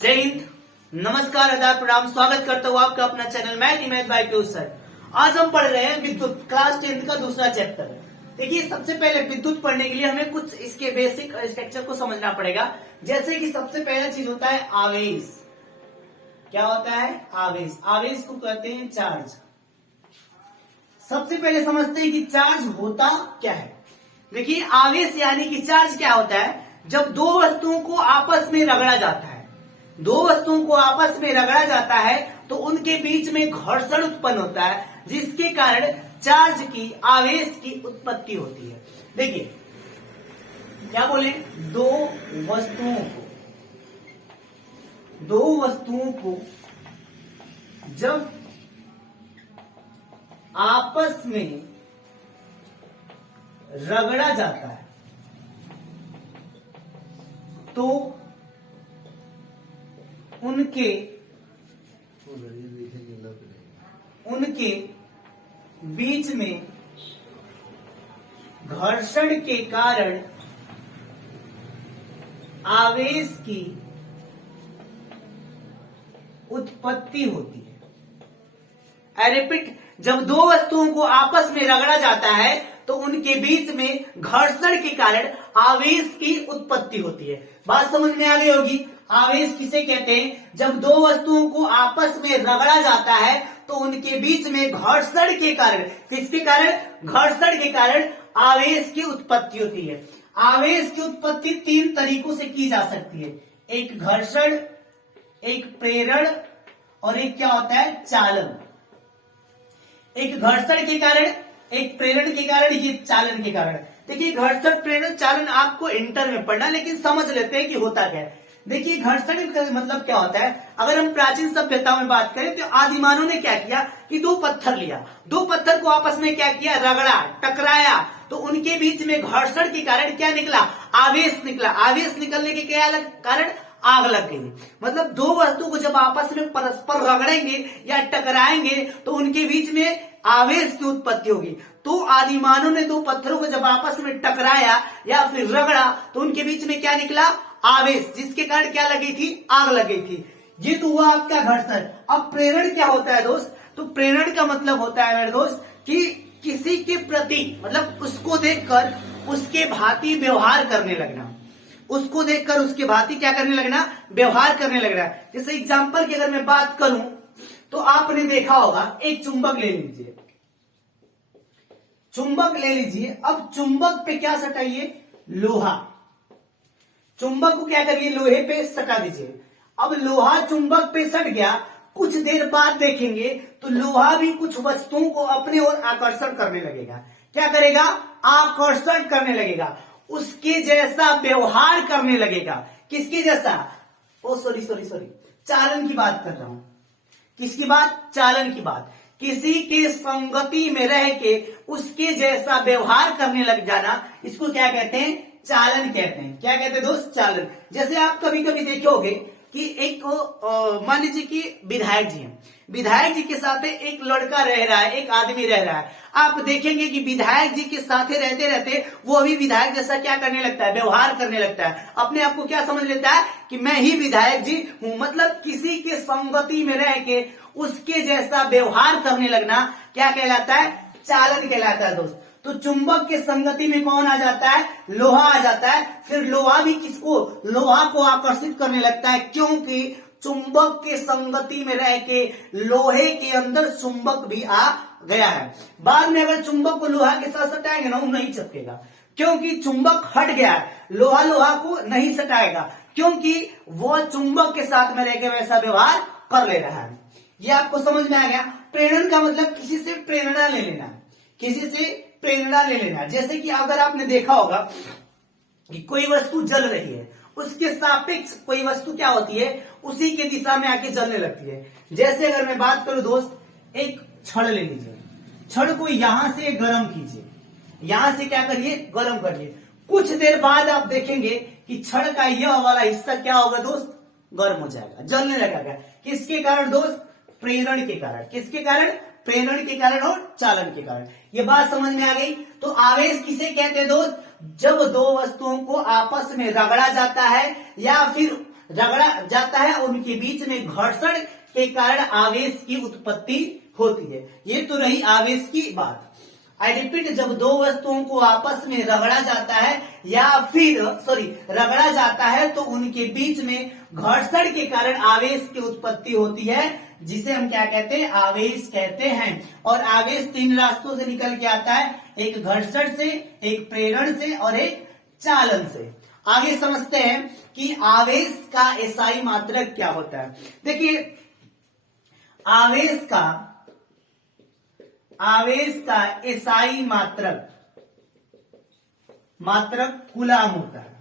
जय हिंद, नमस्कार, आदाब, प्रणाम। स्वागत करता हूँ आपका अपना channel math bye Q sir. आज हम पढ़ रहे हैं विद्युत, क्लास 10th का दूसरा चैप्टर। देखिए, सबसे पहले विद्युत पढ़ने के लिए हमें कुछ इसके बेसिक स्ट्रक्चर को समझना पड़ेगा। जैसे कि सबसे पहला चीज होता है आवेश। क्या होता है? आवेश। आवेश को कहते हैं चार्ज। सबसे पहले समझते हैं कि चार्ज होता क्या है। देखिए, आवेश यानी कि चार्ज क्या होता है? जब दो वस्तुओं को आपस में रगड़ा जाता है, दो वस्तुओं को आपस में रगड़ा जाता है तो उनके बीच में घर्षण उत्पन्न होता है, जिसके कारण चार्ज की, आवेश की उत्पत्ति होती है। देखिए, क्या बोले? दो वस्तुओं को जब आपस में रगड़ा जाता है तो उनके बीच में घर्षण के कारण आवेश की उत्पत्ति होती है। आई रिपीट, जब दो वस्तुओं को आपस में रगड़ा जाता है तो उनके बीच में घर्षण के कारण आवेश की उत्पत्ति होती है। बात समझ में आ गई होगी। आवेश किसे कहते हैं? जब दो वस्तुओं को आपस में रगड़ा जाता है तो उनके बीच में घर्षण के कारण, किसके कारण? घर्षण के कारण आवेश की उत्पत्ति होती है। आवेश की उत्पत्ति तीन तरीकों से की जा सकती है। एक घर्षण, एक प्रेरण और एक क्या होता है? चालन। एक घर्षण के कारण, एक प्रेरण के कारण, ये चालन के कारण। देखिए, घर्षण, प्रेरण, चालन आपको इंटर में पढ़ना, लेकिन समझ लेते हैं कि होता क्या है। देखिए, घर्षण का मतलब क्या होता है? अगर हम प्राचीन सभ्यताओं में बात करें तो आदिमानव ने क्या किया कि दो पत्थर लिया, दो पत्थर को आपस में क्या किया? रगड़ा, टकराया, तो उनके बीच में घर्षण के कारण क्या निकला? आवेश निकला। आवेश निकलने के क्या कारण? आग लग गई। मतलब दो वस्तु को जब आपस में परस्पर रगड़ेंगे या टकराएंगे तो उनके बीच में आवेश की उत्पत्ति होगी। तो आदिमानव ने दो पत्थरों को जब आपस में टकराया या फिर रगड़ा तो उनके बीच में क्या निकला? आवेश, जिसके कारण क्या लगी थी? आग लग गई थी। ये तो हुआ आपका घर्षण। अब प्रेरण क्या होता है दोस्त? तो प्रेरण का मतलब होता है मेरे दोस्त कि किसी के प्रति, मतलब उसको देखकर उसके भांति व्यवहार करने लगना। उसको देखकर उसके भांति क्या करने लगना? व्यवहार करने लगना। जैसे एग्जाम्पल की अगर मैं बात करूं तो आपने देखा होगा, एक चुंबक ले लीजिए, चुंबक ले लीजिए। अब चुंबक पे क्या सटाइए? लोहा। चुंबक को क्या करिए? लोहे पे सटा दीजिए। अब लोहा चुंबक पे सट गया, कुछ देर बाद देखेंगे तो लोहा भी कुछ वस्तुओं को अपने ओर आकर्षण करने लगेगा। क्या करेगा? आकर्षण करने लगेगा, उसके जैसा व्यवहार करने लगेगा। किसके जैसा? सॉरी, चालन की बात कर रहा हूं। किसकी बात? चालन की बात। किसी के संगति में रह के उसके जैसा व्यवहार करने लग जाना, इसको क्या कहते हैं? चालन कहते हैं। क्या कहते हैं दोस्त? चालन। जैसे आप कभी कभी देखोगे कि एक मान लीजिए कि विधायक जी हैं, विधायक जी के साथ एक लड़का रह रहा है, एक आदमी रह रहा है। आप देखेंगे कि विधायक जी के साथ रहते रहते वो अभी विधायक जैसा क्या करने लगता है? व्यवहार करने लगता है। अपने आप को क्या समझ लेता है कि मैं ही विधायक जी हूं। मतलब किसी के संगति में रह के उसके जैसा व्यवहार करने लगना क्या कहलाता है? चालन कहलाता है दोस्त। तो चुंबक के संगति में कौन आ जाता है? लोहा आ जाता है। फिर लोहा भी किसको? लोहा को आकर्षित करने लगता है, क्योंकि चुंबक के संगति में रह के लोहे के अंदर चुंबक भी आ गया है। बाद में अगर चुंबक को लोहा के साथ सटाएंगे ना, वो नहीं चिपकेगा, क्योंकि चुंबक हट गया है। लोहा लोहा को नहीं सटाएगा, क्योंकि वो चुंबक के साथ में रह के वैसा व्यवहार कर ले रहा है। ये आपको समझ में आ गया। प्रेरण का मतलब किसी से प्रेरणा ले लेना, किसी से प्रेरणा ले लेना। जैसे कि अगर आपने देखा होगा कि कोई वस्तु जल रही है, उसके सापेक्ष कोई वस्तु क्या होती है? उसी के दिशा में आके जलने लगती है। जैसे अगर मैं बात करूं दोस्त, एक छड़ ले लीजिए, छड़ को यहां से गर्म कीजिए, यहां से क्या करिए? गर्म करिए। कुछ देर बाद आप देखेंगे कि छड़ का यह वाला हिस्सा क्या होगा दोस्त? गर्म हो जाएगा, जलने लगेगा। किसके कारण दोस्त? प्रेरण के कारण। किसके कारण? प्रेरण के कारण और चालन के कारण। ये बात समझ में आ गई। तो आवेश किसे कहते हैं दोस्त? जब दो वस्तुओं को आपस में रगड़ा जाता है या फिर रगड़ा जाता है और उनके बीच में घर्षण के कारण आवेश की उत्पत्ति होती है। ये तो रही आवेश की बात। आई रिपीट, जब दो वस्तुओं को आपस में रगड़ा जाता है या फिर रगड़ा जाता है तो उनके बीच में घर्षण के कारण आवेश की उत्पत्ति होती है, जिसे हम क्या कहते हैं, आवेश कहते हैं। और आवेश तीन रास्तों से निकल के आता है, एक घर्षण से, एक प्रेरण से और एक चालन से। आगे समझते हैं कि आवेश का एसआई मात्रक क्या होता है। देखिए, आवेश का एसआई मात्रक कूलाम होता है।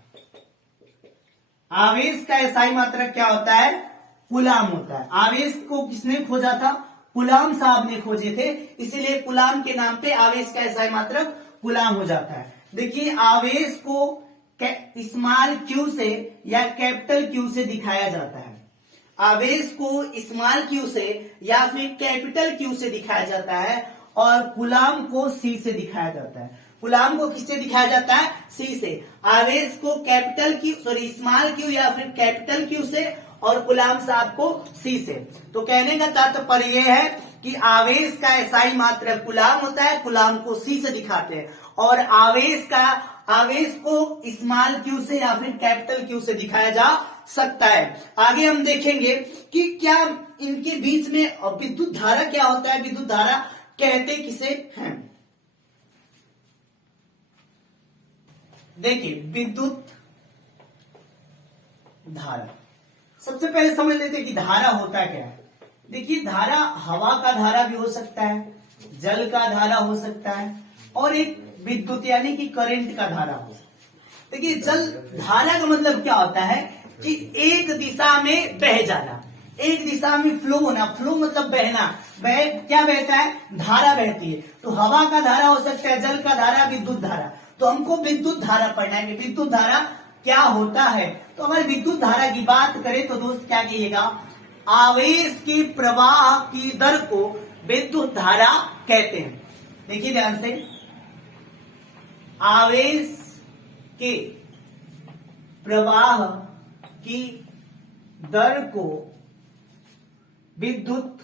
आवेश का एसआई मात्रक क्या होता है, कूलाम होता है। आवेश को किसने खोजा था, कूलाम साहब ने खोजे थे, इसीलिए कूलाम के नाम पे आवेश का एसआई मात्रक कूलाम हो जाता है। देखिए, आवेश को स्मॉल क्यू से या कैपिटल क्यू से दिखाया जाता है। आवेश को स्मॉल क्यू से या फिर कैपिटल क्यू से दिखाया जाता है और कूलाम को सी से दिखाया जाता है। कूलाम को किससे दिखाया जाता है, सी से। आवेश को स्मॉल क्यू या फिर कैपिटल क्यू से और कूलाम साहब को सी से। तो कहने का तात्पर्य यह है कि आवेश का एसआई मात्रक कूलाम होता है, कूलाम को सी से दिखाते हैं, और आवेश को स्मॉल क्यू से या फिर कैपिटल क्यू से दिखाया जा सकता है। आगे हम देखेंगे कि क्या इनके बीच में विद्युत धारा क्या होता है। विद्युत धारा कहते किसे हैं। देखिए, विद्युत धारा, सबसे पहले समझ लेते हैं कि धारा होता क्या है। देखिए, धारा हवा का धारा भी हो सकता है, जल का धारा हो सकता है, और एक विद्युत यानी कि करंट का धारा हो सकता है। देखिए, जल धारा का मतलब क्या होता है कि एक दिशा में बह जाना, एक दिशा में फ्लो होना। फ्लो मतलब बहना, क्या बहता है, धारा बहती है। तो हवा का धारा हो सकता है, जल का धारा, विद्युत धारा। तो हमको विद्युत धारा पढ़ना है कि विद्युत धारा क्या होता है। तो अगर विद्युत धारा की बात करें तो दोस्त क्या कहिएगा, आवेश के प्रवाह की दर को विद्युत धारा कहते हैं। देखिए ध्यान से, आवेश के प्रवाह की दर को विद्युत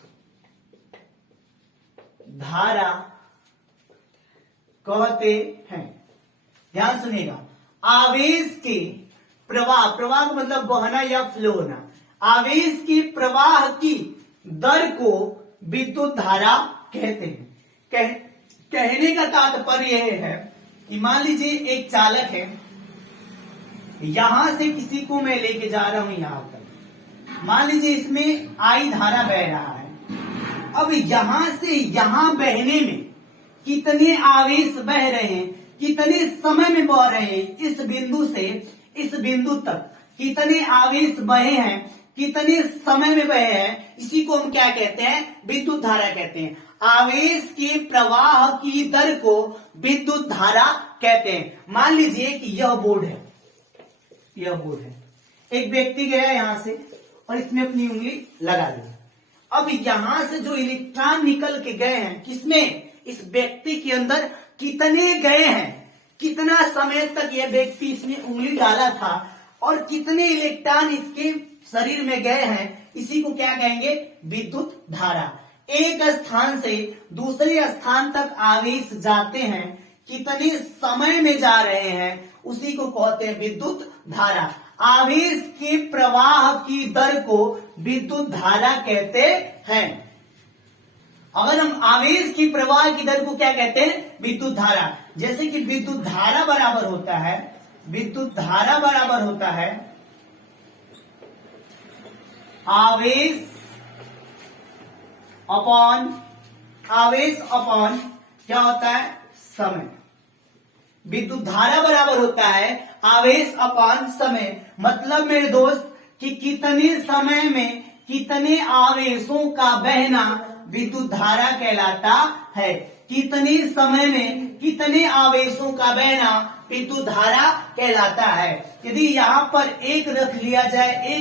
धारा कहते हैं। ध्यान सुनिएगा, आवेश के प्रवाह का मतलब बहना या फ्लो होना। आवेश के प्रवाह की दर को विद्युत धारा कहते हैं। कहने का तात्पर्य यह है कि मान लीजिए एक चालक है, यहां से किसी को मैं लेके जा रहा हूं यहां तक। मान लीजिए इसमें आई धारा बह रहा है। अब यहां से यहां बहने में कितने आवेश बह रहे हैं, कितने समय में बह रहे हैं, इस बिंदु से इस बिंदु तक कितने आवेश बहे हैं, कितने समय में बहे हैं, इसी को हम क्या कहते हैं, विद्युत धारा कहते हैं। आवेश के प्रवाह की दर को विद्युत धारा कहते हैं। मान लीजिए कि यह बोर्ड है, एक व्यक्ति गया यहां से और इसमें अपनी उंगली लगा दी। अब यहां से जो इलेक्ट्रॉन निकल के गए हैं, किसमें, इस व्यक्ति के अंदर कितने गए हैं, कितना समय तक यह व्यक्ति इसमें उंगली डाला था और कितने इलेक्ट्रॉन इसके शरीर में गए हैं, इसी को क्या कहेंगे, विद्युत धारा। एक स्थान से दूसरे स्थान तक आवेश जाते हैं, कितने समय में जा रहे हैं, उसी को कहते हैं विद्युत धारा। आवेश के प्रवाह की दर को विद्युत धारा कहते हैं। अगर हम आवेश की प्रवाह की दर को क्या कहते हैं, विद्युत धारा। जैसे कि विद्युत धारा बराबर होता है, आवेश अपॉन क्या होता है, समय। विद्युत धारा बराबर होता है आवेश अपॉन समय। मतलब मेरे दोस्त कि कितने समय में कितने आवेशों का बहना विद्युत धारा कहलाता है। कितने समय में कितने आवेशों का बहना विद्युत धारा कहलाता है। यदि यहाँ पर एक रख लिया जाए,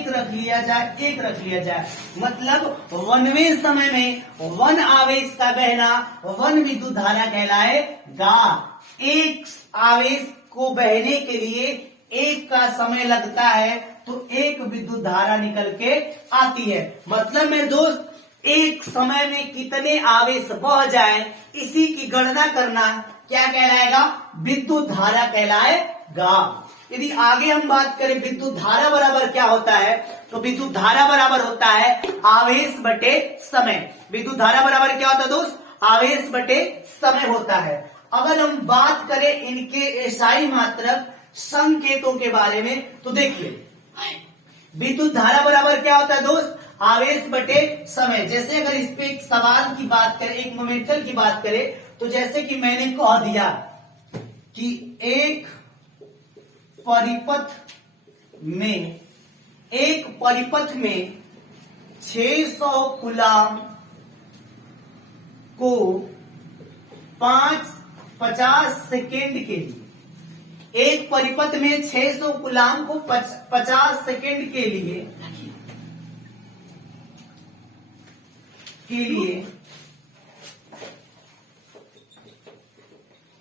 मतलब 1वें समय में 1 आवेश का बहना 1 विद्युत धारा कहलाएगा। एक आवेश को बहने के लिए 1 का समय लगता है, तो एक विद्युत धारा निकल के आती है। मतलब मेरे दोस्त एक समय में कितने आवेश बह जाए इसी की गणना करना क्या कहलाएगा, विद्युत धारा कहलाएगा। यदि आगे हम बात करें विद्युत धारा बराबर क्या होता है, तो विद्युत धारा बराबर होता है आवेश बटे समय। विद्युत धारा बराबर क्या होता है दोस्त, आवेश बटे समय होता है। अगर हम बात करें इनके एसआई मात्रक संकेतों के बारे में तो देखिए विद्युत धारा बराबर क्या होता है दोस्त, आवेश बटे समय। जैसे अगर इस पे एक सवाल की बात करें, एक मोमेंटल की बात करें, तो जैसे कि मैंने कह दिया कि एक परिपथ में 600 कूलाम को 50 सेकेंड के लिए, एक परिपथ में 600 कूलाम को 50 सेकेंड के लिए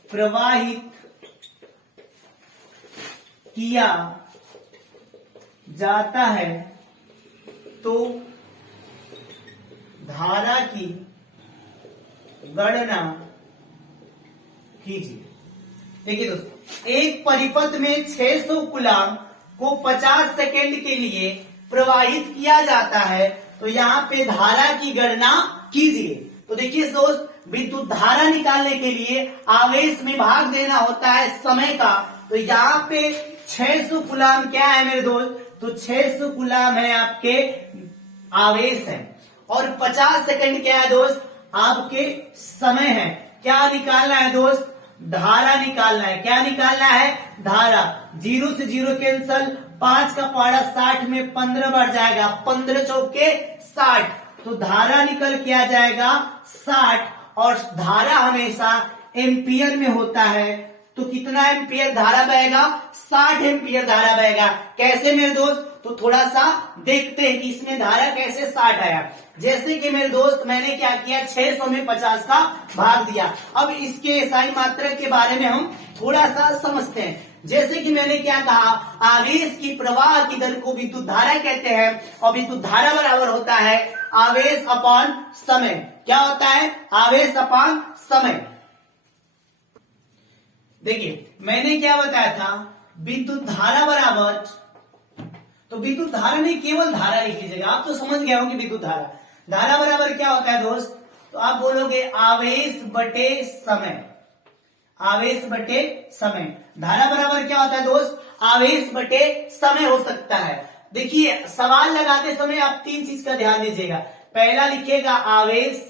प्रवाहित किया जाता है तो धारा की गणना कीजिए। देखिए दोस्तों, एक परिपथ में 600 कूलाम को 50 सेकेंड के लिए प्रवाहित किया जाता है तो यहाँ पे धारा की गणना कीजिए। तो देखिए दोस्त, विद्युत धारा निकालने के लिए आवेश में भाग देना होता है समय का। तो यहाँ पे 600 कूलाम क्या है मेरे दोस्त, तो 600 कूलाम है आपके आवेश है, और 50 सेकंड क्या है दोस्त, आपके समय है। क्या निकालना है दोस्त, धारा निकालना है। क्या निकालना है, धारा। 0 से 0 कैंसल, 5 का पारा 60 में 15 बढ़ जाएगा, 15 चौके 60, तो धारा निकल के आ जाएगा 60। और धारा हमेशा एम्पियर में होता है, तो कितना एम्पियर धारा बहेगा, 60 एम्पियर धारा बहेगा। कैसे मेरे दोस्त, तो थोड़ा सा देखते हैं कि इसमें धारा कैसे 60 आया। जैसे कि मेरे दोस्त मैंने क्या किया, 600 में 50 का भाग दिया। अब इसके एसआई मात्रक के बारे में हम थोड़ा सा समझते हैं। जैसे कि मैंने क्या कहा, आवेश की प्रवाह की दर को विद्युत धारा कहते हैं, और विद्युत धारा बराबर होता है आवेश अपॉन समय। क्या होता है, आवेश अपॉन समय। देखिए मैंने क्या बताया था, विद्युत धारा बराबर, तो विद्युत धारा नहीं केवल धारा लिख लीजिएगा, आप तो समझ गए होंगे विद्युत धारा। धारा बराबर क्या होता है दोस्त, तो आप बोलोगे आवेश बटे समय। आवेश बटे समय। धारा बराबर क्या होता है दोस्त, आवेश बटे समय हो सकता है। देखिए सवाल लगाते समय आप 3 चीज का ध्यान दीजिएगा। पहला लिखिएगा आवेश,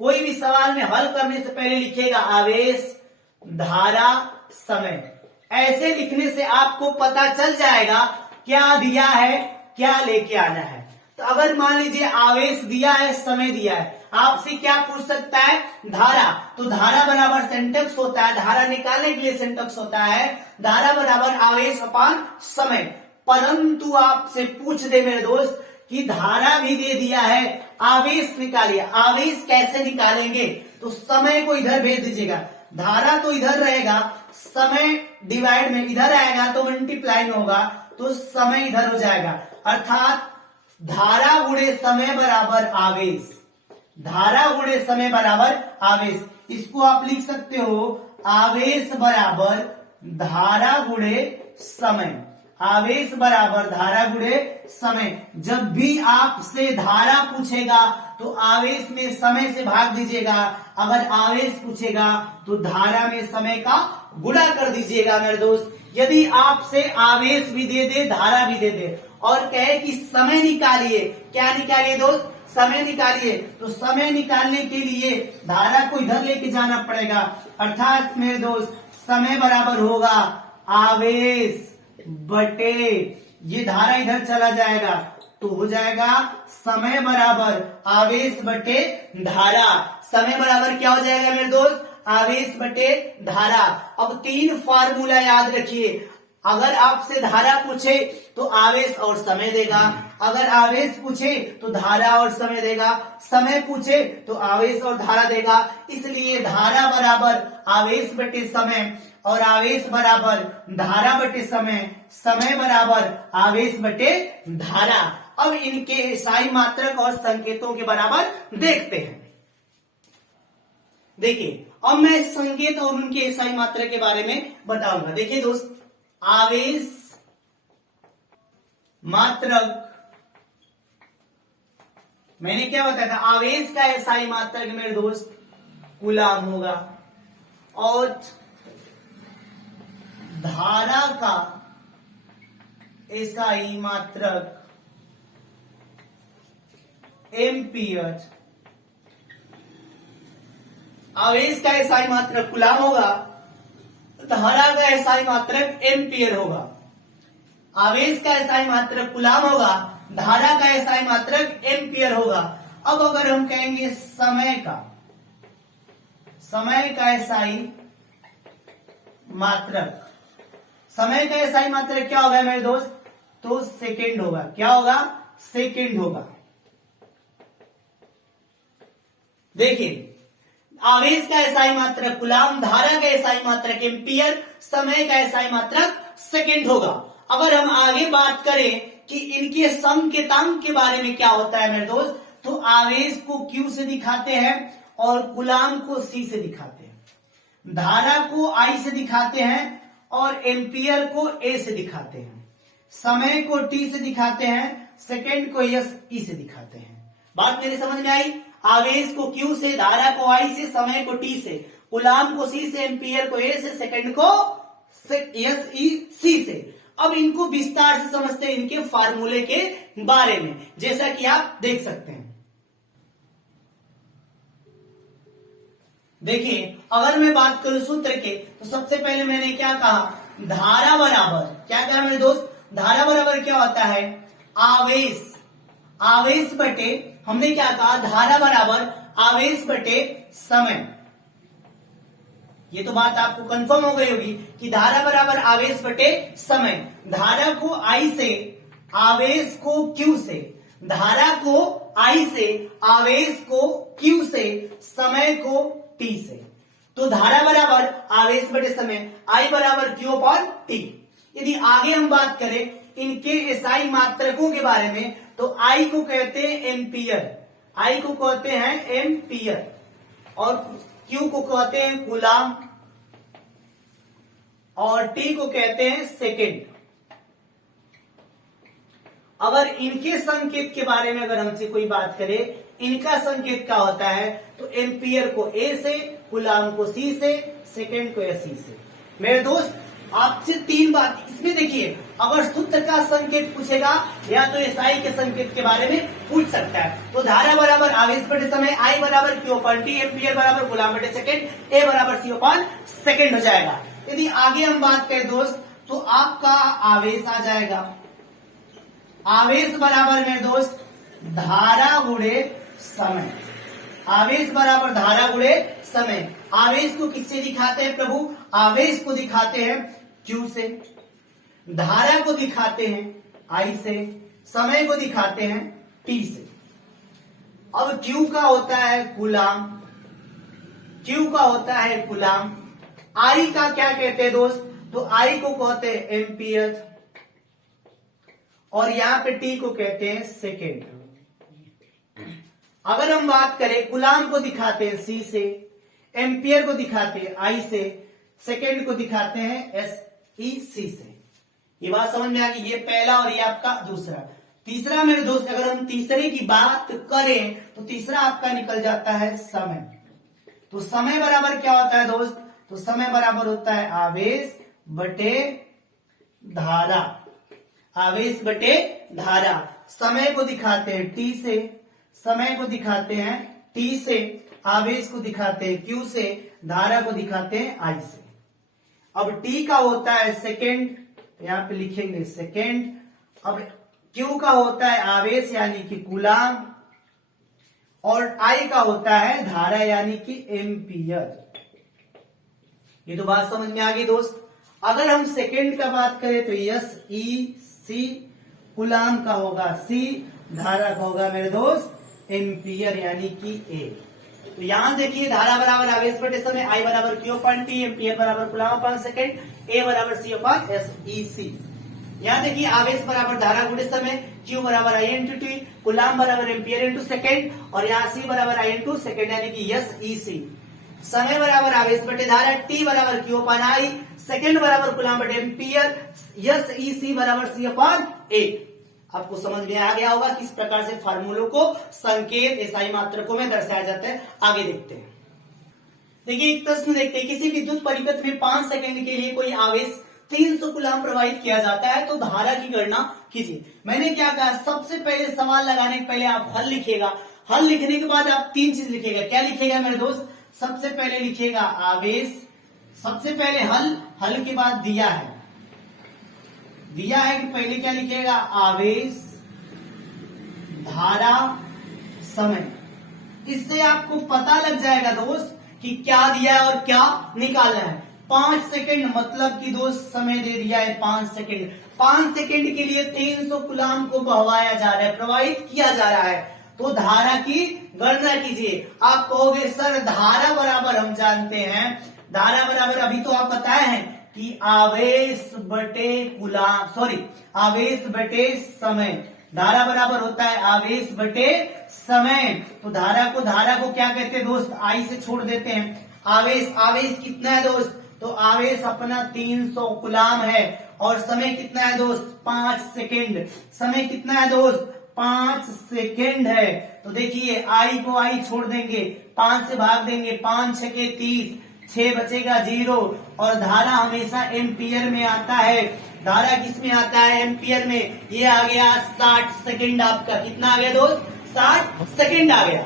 कोई भी सवाल में हल करने से पहले लिखिएगा आवेश, धारा, समय। ऐसे लिखने से आपको पता चल जाएगा क्या दिया है, क्या लेके आना है। तो अगर मान लीजिए आवेश दिया है, समय दिया है, आपसे क्या पूछ सकता है, धारा, तो धारा बराबर सिंटेक्स होता है, धारा निकालने के लिए सिंटेक्स होता है धारा बराबर आवेश अपॉन समय। परंतु आपसे पूछ दे मेरे दोस्त कि धारा भी दे दिया है, आवेश निकालिए। आवेश कैसे निकालेंगे, तो समय को इधर भेज दीजिएगा, धारा तो इधर रहेगा, समय डिवाइड में इधर आएगा तो मल्टीप्लाई में होगा, तो समय इधर हो जाएगा। अर्थात धारा गुणे समय बराबर आवेश। धारा गुणे समय बराबर आवेश। इसको आप लिख सकते हो आवेश बराबर धारा गुणे समय। आवेश बराबर धारा गुणे समय। जब भी आपसे धारा पूछेगा तो आवेश में समय से भाग दीजिएगा, अगर आवेश पूछेगा तो धारा में समय का गुणा कर दीजिएगा मेरे दोस्त। यदि आपसे आवेश भी दे दे, धारा भी दे दे और कहे कि समय निकालिए, क्या निकालिए दोस्त, समय निकालिए, तो समय निकालने के लिए धारा को इधर लेके जाना पड़ेगा। अर्थात मेरे दोस्त समय बराबर होगा आवेश बटे, ये धारा इधर चला जाएगा तो हो जाएगा समय बराबर आवेश बटे धारा। समय बराबर क्या हो जाएगा मेरे दोस्त, आवेश बटे धारा। अब 3 फार्मूला याद रखिए। अगर आपसे धारा पूछे तो आवेश और समय देगा, अगर आवेश पूछे तो धारा और समय देगा, समय पूछे तो आवेश और धारा देगा। इसलिए धारा बराबर आवेश बटे समय और आवेश बराबर धारा बटे समय, समय बराबर आवेश बटे धारा। अब इनके SI मात्रक और संकेतों के बराबर देखते हैं। देखिए अब मैं संकेत और उनके SI मात्रक के बारे में बताऊंगा। देखिए दोस्त, आवेश मात्रक मैंने क्या बताया था, आवेश का SI मात्रक मेरे दोस्त कूलाम होगा और धारा का SI मात्रक एम्पियर। आवेश का SI मात्रक कूलाम होगा, धारा का SI मात्रक एम्पियर होगा। आवेश का SI मात्रक कूलाम होगा, धारा का SI मात्रक एम्पियर होगा। अब अगर हम कहेंगे समय का SI मात्रक, समय का SI मात्रक क्या होगा मेरे दोस्त, तो सेकेंड होगा। क्या होगा, सेकेंड होगा। देखिए आवेश का SI मात्रक कूलाम, धारा का SI मात्रक एम्पियर, समय का SI मात्रक सेकेंड होगा। अगर हम आगे बात करें कि इनके संकेतांक के बारे में क्या होता है मेरे दोस्त, तो आवेश को Q से दिखाते हैं और कूलाम को C से दिखाते हैं, धारा को I से दिखाते हैं और एम्पियर को A से दिखाते हैं, समय को T से दिखाते हैं, सेकेंड को SE से दिखाते हैं। बात मेरी समझ में आई। आवेश को Q से, धारा को I से, समय को T से, कूलाम को C से, एम्पियर को A से, सेकेंड को SE से। अब इनको विस्तार से समझते हैं इनके फार्मूले के बारे में, जैसा कि आप देख सकते हैं। देखिए अगर मैं बात करूं सूत्र के, तो सबसे पहले मैंने क्या कहा, धारा बराबर क्या कहा मेरे दोस्त, धारा बराबर क्या होता है, आवेश बटे, हमने क्या कहा, धारा बराबर आवेश बटे समय। ये तो बात आपको कंफर्म हो गई होगी कि धारा बराबर आवेश बटे समय। धारा को I से, आवेश को Q से, धारा को I से, आवेश को Q से, समय को T से। तो धारा बराबर आवेश बटे समय, I बराबर Q अपॉन T। यदि आगे हम बात करें इनके SI मात्रकों के बारे में, तो I को कहते हैं एम्पियर, I को कहते हैं एम्पियर और Q को कहते हैं कूलाम और T को कहते हैं सेकेंड। अगर इनके संकेत के बारे में अगर हमसे कोई बात करे, इनका संकेत क्या होता है, तो एम्पियर को A से, कूलाम को C से, सेकेंड को SE से। मेरे दोस्त आपसे तीन बात इसमें देखिए, अगर सूत्र का संकेत पूछेगा या तो SI के संकेत के बारे में पूछ सकता है। तो धारा बराबर आवेश बटे समय, I बराबर Q अपॉन T, एम्पियर बराबर कूलाम बटे सेकेंड, A बराबर C अपॉन सेकेंड हो जाएगा। यदि आगे हम बात करें दोस्त, तो आपका आवेश आ जाएगा, आवेश बराबर में दोस्त धारा गुणे समय, आवेश बराबर धारा गुणे समय। आवेश को किससे दिखाते हैं प्रभु, आवेश को दिखाते हैं Q से, धारा को दिखाते हैं I से, समय को दिखाते हैं T से। अब Q का होता है कूलाम, Q का होता है कूलाम, I का क्या कहते हैं दोस्त, तो I को कहते हैं एम्पियर और यहां पे T को कहते हैं सेकेंड। अगर हम बात करें, कूलाम को दिखाते हैं C से, एम्पियर को दिखाते हैं I से, सेकेंड को दिखाते हैं SEC से। ये बात समझ में आ गई, ये पहला और ये आपका दूसरा। तीसरा मेरे दोस्त, अगर हम तीसरे की बात करें तो तीसरा आपका निकल जाता है समय। तो समय बराबर क्या होता है दोस्त, तो समय बराबर होता है आवेश बटे धारा, आवेश बटे धारा। समय को दिखाते हैं T से, समय को दिखाते हैं T से, आवेश को दिखाते हैं Q से, धारा को दिखाते हैं I से। अब T का होता है सेकेंड, यहां पे लिखेंगे सेकेंड। अब Q का होता है आवेश यानी कि कूलाम और I का होता है धारा यानी कि एम्पियर। ये तो बात समझ में आ गई दोस्त। अगर हम सेकेंड का बात करें तो यस ई सी, कुलाम का होगा सी, धारा का होगा मेरे दोस्त एम्पियर यानी कि ए। तो यहां देखिए धारा बराबर आवेश बटे समय, आई बराबर क्यू अपॉन टी, एम्पियर बराबर कुलाम अपॉन सेकेंड, ए बराबर सी अपॉन एस ई सी। यहाँ देखिए आवेश बराबर धारा गुणे समय, क्यू बराबर आई इंटू टी, कुलाम बराबर एम्पियर इंटू सेकेंड, और यहाँ सी बराबर आई इंटू सेकेंड यानी कि एस ई सी। समय बराबर आवेश बटे धारा, टी बराबर क्यू अपॉन आई, सेकेंड बराबर कुलाम बटे एम्पियर, एस ई सी बराबर सी अपॉन ए। आपको समझ में आ गया होगा किस प्रकार से फार्मूलों को संकेत एसआई मात्रकों में दर्शाया जाता है। आगे देखते हैं। देखिए एक प्रश्न देखते हैं, किसी विद्युत परिपथ में 5 सेकंड के लिए कोई आवेश 300 कूलम प्रवाहित किया जाता है तो धारा की गणना कीजिए। मैंने क्या कहा, सबसे पहले सवाल लगाने के पहले आप हल लिखिएगा, हल लिखने के बाद आप 3 चीज लिखिएगा। क्या लिखिएगा मेरे दोस्त, सबसे पहले लिखिएगा आवेश, सबसे पहले हल के बाद दिया है कि पहले क्या लिखिएगा, आवेश, धारा, समय। इससे आपको पता लग जाएगा दोस्त कि क्या दिया है और क्या निकालना है। 5 सेकंड मतलब कि दोस्त समय दे दिया है 5 सेकंड। 5 सेकंड के लिए 300 कूलम को बहवाया जा रहा है, प्रवाहित किया जा रहा है। तो धारा की गणना कीजिए। आप कहोगे सर धारा बराबर हम जानते हैं, धारा बराबर अभी तो आप बताए हैं कि आवेश बटे कूलम, सॉरी आवेश बटे समय। धारा बराबर होता है आवेश बटे समय। तो धारा को क्या कहते हैं दोस्त, आई से छोड़ देते हैं। आवेश कितना है दोस्त, तो आवेश अपना 300 कूलम है, और समय कितना है दोस्त 5 सेकेंड। समय कितना है दोस्त 5 सेकेंड है। तो देखिए आई को आई छोड़ देंगे, 5 से भाग देंगे, 5 छके 30, 6 बचेगा 0, और धारा हमेशा एम्पियर में आता है। धारा किस में आता है, एम्पियर में। ये आ गया 60 सेकेंड आपका। कितना आ गया दोस्त, 60 सेकेंड आ गया।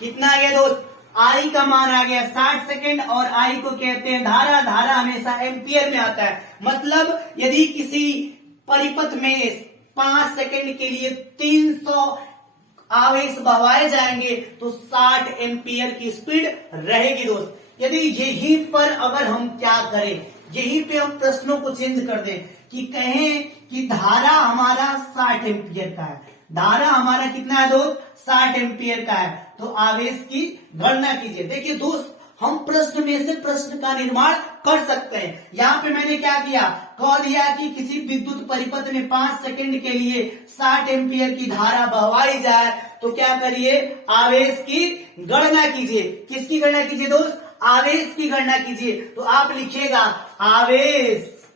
कितना आ गया दोस्त, आई का मान आ गया 60 सेकेंड, और आई को कहते हैं धारा। धारा हमेशा एम्पियर में आता है। मतलब यदि किसी परिपथ में 5 सेकेंड के लिए 300 आवेश बहवाए जाएंगे तो 60 एम्पियर की स्पीड रहेगी दोस्त। यदि यहीं पर अगर हम क्या करें, यहीं पे हम प्रश्नों को चेंज कर दें कि कहें कि धारा हमारा 60 एम्पियर का है, धारा हमारा कितना है दोस्त 60 एम्पियर का है, तो आवेश की गणना कीजिए। देखिए दोस्त हम प्रश्न में से प्रश्न का निर्माण कर सकते हैं। यहाँ पे मैंने क्या किया, कह दिया कि किसी विद्युत परिपथ में 5 सेकंड के लिए 60 एम्पियर की धारा बहवाई जाए तो क्या करिए, आवेश की गणना कीजिए। किसकी गणना कीजिए दोस्त, आवेश की गणना कीजिए। तो आप लिखिएगा आवेश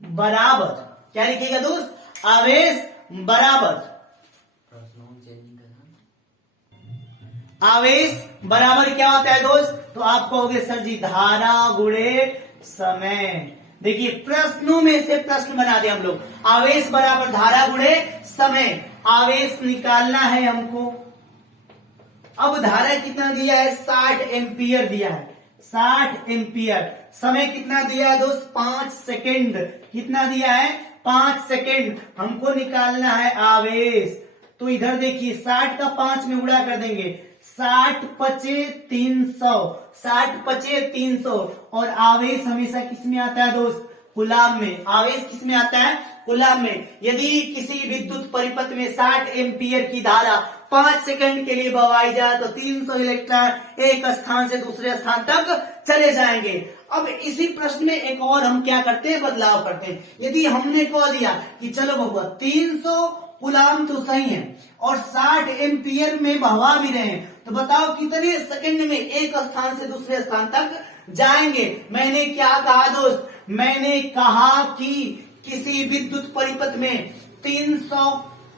बराबर, क्या लिखिएगा दोस्त, आवेश बराबर, आवेश बराबर क्या होता है दोस्त, तो आप कहोगे सर जी धारा गुणे समय। देखिए प्रश्नों में से प्रश्न बना दे हम लोग, आवेश बराबर धारा गुणे समय। आवेश निकालना है हमको। अब धारा कितना दिया है, 60 एम्पियर दिया है, 60 एम्पियर। समय कितना दिया है दोस्त, 5 सेकेंड। कितना दिया है, 5 सेकेंड। हमको निकालना है आवेश। तो इधर देखिए 60 का 5 में गुणा कर देंगे, 60 पचे 300, 60 पचे 300। और आवेश हमेशा किस में आता है दोस्त, कूलम में। आवेश किस में आता है, कूलम में। यदि किसी विद्युत परिपथ में 60 एम्पियर की धारा 5 सेकंड के लिए बहवाई जाए तो 300 इलेक्ट्रॉन एक स्थान से दूसरे स्थान तक चले जाएंगे। अब इसी प्रश्न में एक और हम क्या करते हैं, बदलाव करते हैं। यदि हमने कह दिया कि चलो बबुआ 300 कूलम तो सही है और 60 एम्पियर में बहवा भी रहे हैं, तो बताओ कितने सेकंड में एक स्थान से दूसरे स्थान तक जाएंगे। मैंने क्या कहा दोस्त, मैंने कहा कि किसी विद्युत परिपथ में 300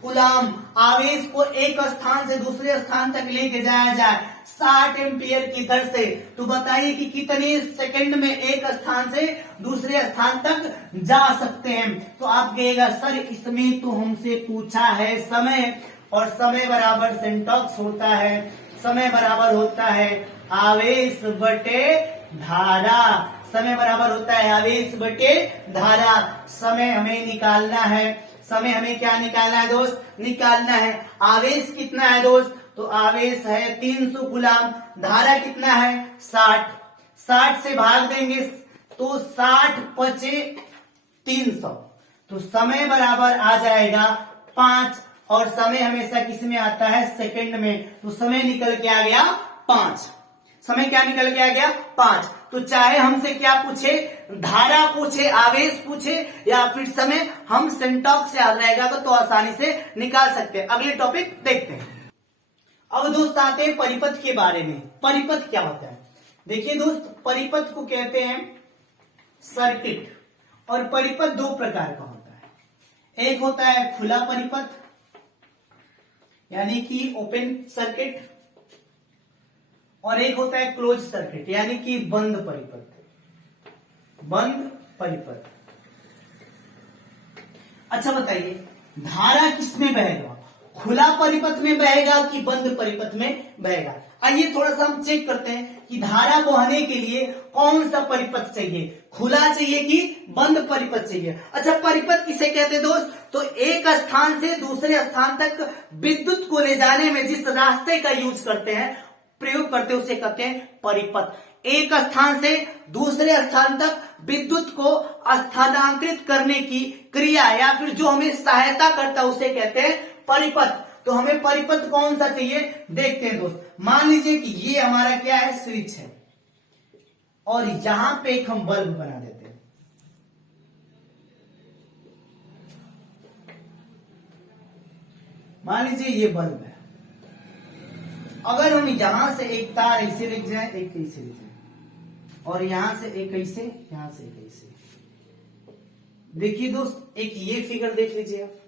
कूलम आवेश को एक स्थान से दूसरे स्थान तक लेके जाया जाए 60 एम्पियर की दर से, तो बताइए कि कितने सेकंड में एक स्थान से दूसरे स्थान तक जा सकते हैं। तो आप कहिएगा सर इसमें तो हमसे पूछा है समय, और समय बराबर सिंटॉक्स होता है, समय बराबर होता है आवेश बटे धारा। समय बराबर होता है आवेश बटे धारा। समय हमें निकालना है, समय हमें क्या निकालना है दोस्त, निकालना है आवेश कितना है दोस्त, तो आवेश है 300 कूलम, धारा कितना है 60, 60 से भाग देंगे तो 60 पचे 300, तो समय बराबर आ जाएगा 5, और समय हमेशा किस में आता है, सेकंड में, तो समय निकल के आ गया 5। समय क्या निकल के आ गया, 5। तो चाहे हमसे क्या पूछे, धारा पूछे, आवेश पूछे, या फिर समय, हम सेंटॉक्स से याद रहेगा तो आसानी से निकाल सकते हैं। अगले टॉपिक देखते हैं। अब दोस्त आते हैं परिपथ के बारे में। परिपथ क्या होता है, देखिए दोस्त, परिपथ को कहते हैं सर्किट, और परिपथ दो प्रकार का होता है। एक होता है खुला परिपथ, यानी कि ओपन सर्किट, और एक होता है क्लोज सर्किट, यानी कि बंद परिपथ। बंद परिपथ। अच्छा बताइए, धारा किस में बहेगा, खुला परिपथ में बहेगा कि बंद परिपथ में बहेगा? आइए थोड़ा सा हम चेक करते हैं कि धारा बहने के लिए कौन सा परिपथ चाहिए, खुला चाहिए कि बंद परिपथ चाहिए। अच्छा, परिपथ किसे कहते हैं दोस्त, तो एक स्थान से दूसरे स्थान तक विद्युत को ले जाने में जिस रास्ते का यूज करते हैं, प्रयोग करते हैं, उसे कहते हैं परिपथ। एक स्थान से दूसरे स्थान तक विद्युत को स्थानांतरित करने की क्रिया या फिर जो हमें सहायता करता है उसे कहते हैं परिपथ। तो हमें परिपथ कौन सा चाहिए, देखते हैं दोस्त। मान लीजिए कि ये हमारा क्या है, स्विच है, और यहां पे एक हम बल्ब बना देते हैं। मान लीजिए ये बल्ब है, अगर हम यहां से एक तार ऐसे ले जाए, एक ऐसे ले जाए, और यहां से एक ऐसे, यहां से एक ऐसे, देखिए दोस्त, एक ये फिगर देख लीजिए आप।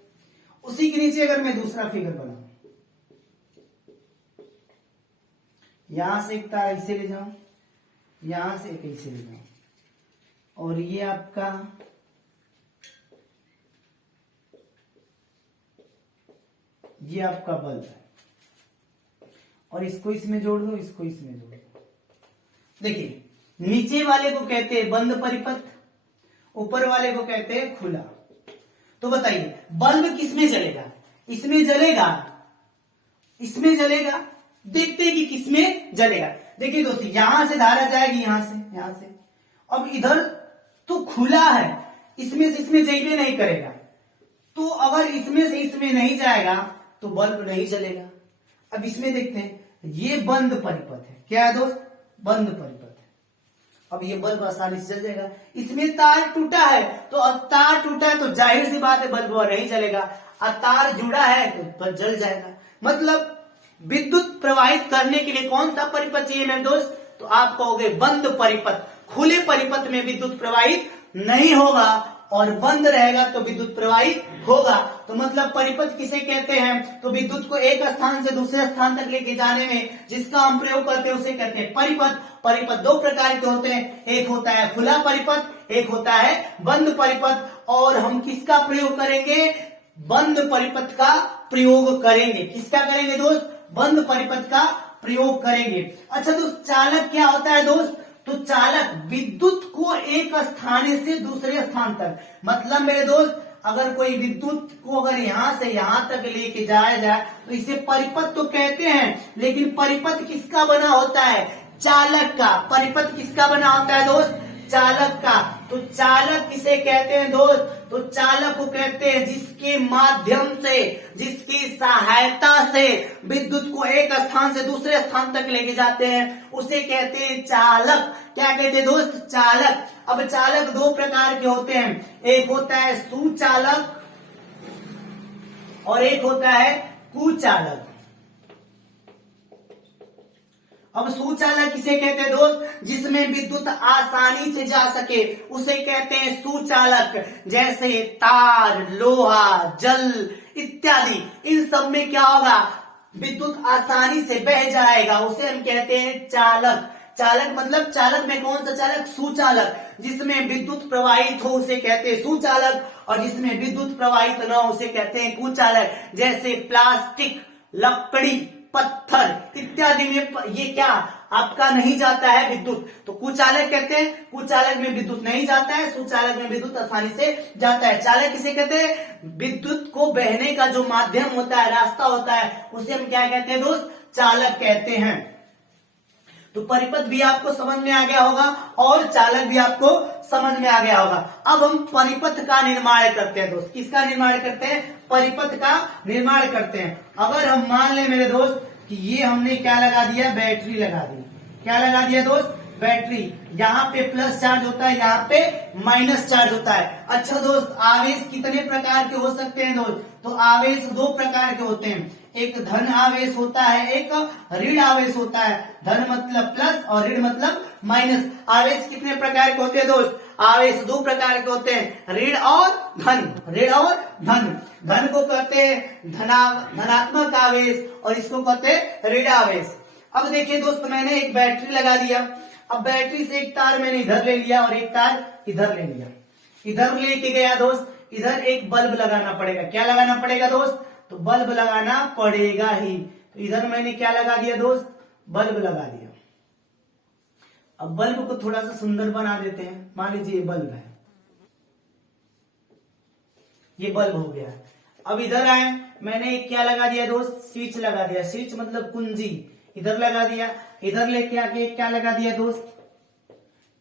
उसी के नीचे अगर मैं दूसरा फिगर बनाऊं, यहां से एक तार ऐसे ले जाऊं, यहां से एक ऐसे ले जाऊं, और ये आपका बल्ब है, और इसको इसमें जोड़ दो, इसको इसमें जोड़ दो। देखिए, नीचे वाले को कहते हैं बंद परिपथ, ऊपर वाले को कहते हैं खुला। तो बताइए, बल्ब किसमें जलेगा, इसमें जलेगा, इसमें जलेगा? देखते हैं कि किसमें जलेगा। देखिए दोस्तों, यहां से धारा जाएगी, यहां से, यहां से। अब इधर तो खुला है, इसमें से इसमें जाइए नहीं करेगा, तो अगर इसमें से इसमें नहीं जाएगा तो बल्ब नहीं जलेगा। अब इसमें देखते हैं, ये बंद परिपथ है, क्या है दोस्त, बंद परिपथ है। अब ये बल्ब आसानी से जल जाएगा। इसमें तार टूटा है, तो अब तार टूटा है तो जाहिर सी बात है बल्ब नहीं जलेगा। अब तार जुड़ा है तो बल्ब जल जाएगा। मतलब विद्युत प्रवाहित करने के लिए कौन सा परिपथ चाहिए मेरे दोस्त, तो आप कहोगे बंद परिपथ। खुले परिपथ में विद्युत प्रवाहित नहीं होगा, और बंद रहेगा तो विद्युत प्रवाहित होगा। तो मतलब परिपथ किसे कहते हैं, तो विद्युत को एक स्थान से दूसरे स्थान तक लेके जाने में जिसका हम प्रयोग करते हैं उसे कहते हैं परिपथ। परिपथ दो प्रकार के होते हैं, एक होता है खुला परिपथ, एक होता है बंद परिपथ। और हम किसका प्रयोग करेंगे, बंद परिपथ का प्रयोग करेंगे। किसका करेंगे दोस्त, बंद परिपथ का प्रयोग करेंगे। अच्छा दोस्त, चालक क्या होता है दोस्त, तो चालक विद्युत को एक स्थान से दूसरे स्थान तक, मतलब मेरे दोस्त अगर कोई विद्युत को अगर यहां से यहां तक लेके जाया जाए तो इसे परिपथ तो कहते हैं, लेकिन परिपथ किसका बना होता है, चालक का। परिपथ किसका बना होता है दोस्त, चालक का। तो चालक किसे कहते हैं दोस्त, तो चालक को कहते हैं जिसके माध्यम से, जिसकी सहायता से विद्युत को एक स्थान से दूसरे स्थान तक लेके जाते हैं, उसे कहते हैं चालक। क्या कहते हैं दोस्त, चालक। अब चालक दो प्रकार के होते हैं, एक होता है सुचालक और एक होता है कुचालक। अब सुचालक किसे कहते हैं दोस्त, जिसमें विद्युत आसानी से जा सके उसे कहते हैं सुचालक। जैसे तार, लोहा, जल इत्यादि, इन सब में क्या होगा, विद्युत आसानी से बह जाएगा, उसे हम कहते हैं चालक। चालक मतलब चालक में कौन सा चालक, सुचालक। जिसमें विद्युत प्रवाहित हो उसे कहते हैं सुचालक, और जिसमें विद्युत प्रवाहित न हो उसे कहते हैं कुचालक। जैसे प्लास्टिक, लकड़ी, पत्थर इत्यादि में ये क्या आपका नहीं जाता है विद्युत, तो कुचालक कहते हैं। कुचालक में विद्युत नहीं जाता है, सुचालक में विद्युत आसानी से जाता है। चालक किसे कहते हैं, विद्युत को बहने का जो माध्यम होता है, रास्ता होता है, उसे हम क्या कहते हैं दोस्त, चालक कहते हैं। तो परिपथ भी आपको समझ में आ गया होगा और चालक भी आपको समझ में आ गया होगा। अब हम परिपथ का निर्माण करते हैं दोस्त। किसका निर्माण करते हैं? परिपथ का निर्माण करते हैं। अगर हम मान लें मेरे दोस्त कि ये हमने क्या लगा दिया, बैटरी लगा दी। क्या लगा दिया दोस्त? बैटरी। यहाँ पे प्लस चार्ज होता है, यहाँ पे माइनस चार्ज होता है। अच्छा दोस्त, आवेश कितने प्रकार के हो सकते हैं दोस्त? तो आवेश दो प्रकार के होते हैं, एक धन आवेश होता है, एक ऋण आवेश होता है। धन मतलब प्लस और ऋण मतलब माइनस। आवेश कितने प्रकार के होते हैं दोस्त? आवेश दो प्रकार के होते हैं, ऋण और धन। ऋण और धन। धन को कहते हैं धनात्मक आवेश और इसको कहते हैं ऋण आवेश। अब देखिए दोस्त, मैंने एक बैटरी लगा दिया। अब बैटरी से एक तार मैंने इधर ले लिया और एक तार इधर ले लिया। इधर लेके गया दोस्त, इधर एक बल्ब लगाना पड़ेगा। क्या लगाना पड़ेगा दोस्त? तो बल्ब लगाना पड़ेगा ही। तो इधर मैंने क्या लगा दिया दोस्त? बल्ब लगा दिया। अब बल्ब को थोड़ा सा सुंदर बना देते हैं। मान लीजिए ये बल्ब है, ये बल्ब हो गया। अब इधर आए, मैंने एक क्या लगा दिया दोस्त? स्विच लगा दिया। स्विच मतलब कुंजी, इधर लगा दिया। इधर लेके आके क्या लगा दिया दोस्त?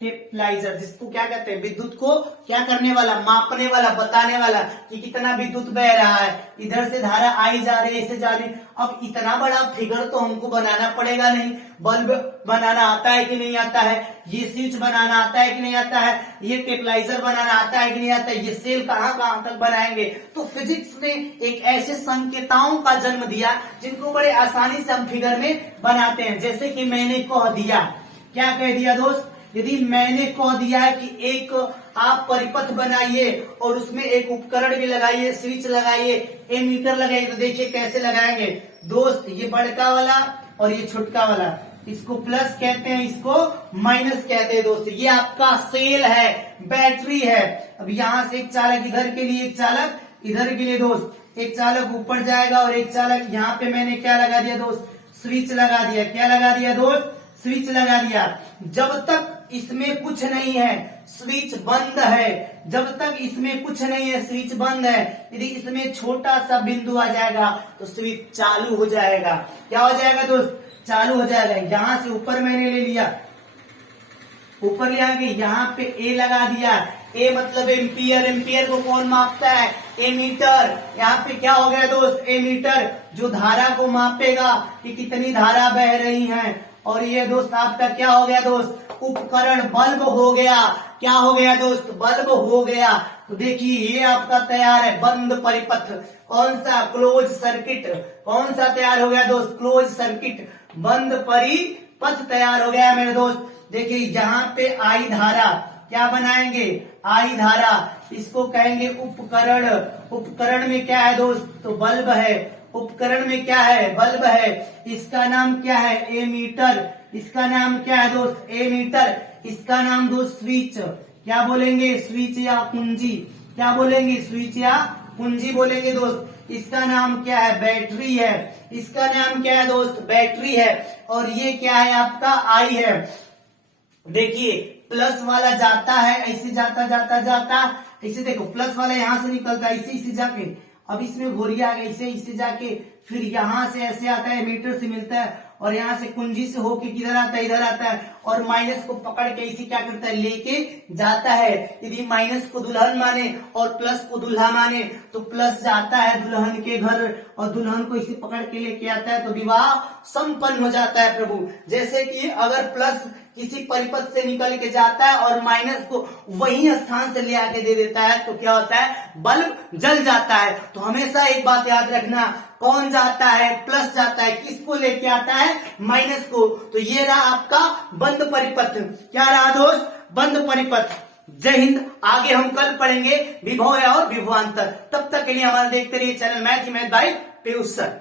टेपलाइजर, जिसको क्या कहते हैं? विद्युत को क्या करने वाला? मापने वाला, बताने वाला कि कितना विद्युत बह रहा है। इधर से धारा आई जा रही है, ऐसे जा रही है। अब इतना बड़ा फिगर तो हमको बनाना पड़ेगा नहीं। बल्ब बनाना आता है कि नहीं आता है? ये स्विच बनाना आता है कि नहीं आता है? ये टेपलाइजर बनाना आता है कि नहीं आता है? ये सेल कहाँ कहाँ तक बनाएंगे? तो फिजिक्स ने एक ऐसे संकेताओं का जन्म दिया जिनको बड़े आसानी से हम फिगर में बनाते हैं। जैसे कि मैंने कह दिया, क्या कह दिया दोस्त? यदि मैंने कह दिया है कि एक आप परिपथ बनाइए और उसमें एक उपकरण भी लगाइए, स्विच लगाइए, एमीटर लगाइए, तो देखिए कैसे लगाएंगे दोस्त। ये बड़का वाला और ये छोटका वाला, इसको प्लस कहते हैं, इसको माइनस कहते हैं दोस्त। ये आपका सेल है, बैटरी है। अब यहाँ से एक चालक इधर के लिए, एक चालक इधर के लिए दोस्त। एक चालक ऊपर जाएगा और एक चालक, यहाँ पे मैंने क्या लगा दिया दोस्त? स्विच लगा दिया। क्या लगा दिया दोस्त? स्विच लगा दिया। जब तक इसमें कुछ नहीं है, स्विच बंद है। जब तक इसमें कुछ नहीं है, स्विच बंद है। यदि इसमें छोटा सा बिंदु आ जाएगा तो स्विच चालू हो जाएगा। क्या हो जाएगा दोस्त? चालू हो जाएगा। यहां से ऊपर मैंने ले लिया, ऊपर ले आके यहाँ पे ए लगा दिया। ए मतलब एम्पियर। एम्पियर को कौन मापता है? एमीटर। यहाँ पे क्या हो गया दोस्त? एमीटर, जो धारा को मापेगा कि कितनी धारा बह रही है। और ये दोस्त आपका क्या हो गया दोस्त? उपकरण, बल्ब हो गया। क्या हो गया दोस्त? बल्ब हो गया। तो देखिए ये आपका तैयार है बंद परिपथ। कौन सा? Close circuit. कौन सा तैयार हो गया दोस्त? क्लोज सर्किट, बंद परिपथ तैयार हो गया मेरे दोस्त। देखिए यहाँ पे आई धारा, क्या बनाएंगे? आई धारा, इसको कहेंगे उपकरण। उपकरण में क्या है दोस्त? तो बल्ब है। उपकरण में क्या है? बल्ब है। इसका नाम क्या है? एमीटर। इसका नाम क्या है दोस्त? एमीटर। इसका नाम दोस्त स्विच। क्या बोलेंगे? स्विच या कुंजी। क्या बोलेंगे? स्विच या कुंजी बोलेंगे दोस्त। इसका नाम क्या है? बैटरी है। इसका नाम क्या है दोस्त? बैटरी है। और ये क्या है आपका? आई है। देखिए प्लस वाला जाता है, ऐसे जाता जाता जाता, ऐसे देखो प्लस वाला यहां से निकलता है, इसे जाके, अब इसमें घोरिया इसे जाके फिर यहां से ऐसे आता है, मीटर से मिलता है और यहाँ से कुंजी से होके किधर आता है? इधर आता है। और माइनस को पकड़ के इसी क्या करता है? लेके जाता है। यदि माइनस को दुल्हन माने और प्लस को दुल्हा माने तो प्लस जाता है दुल्हन के घर और दुल्हन को इसी पकड़ के लेके आता है, तो विवाह संपन्न हो जाता है प्रभु। जैसे कि अगर प्लस किसी परिपथ से निकल के जाता है और माइनस को वही स्थान से ले आके दे देता है तो क्या होता है? बल्ब जल जाता है। तो हमेशा एक बात याद रखना, कौन जाता है? प्लस जाता है। किसको लेके आता है? माइनस को। तो ये रहा आपका बंद परिपथ। क्या रहा दोस्त? बंद परिपथ। जय हिंद। आगे हम कल पढ़ेंगे विभव और विभवांतर। तब तक के लिए हमारा देखते रहिए channel math bye Piyush sir.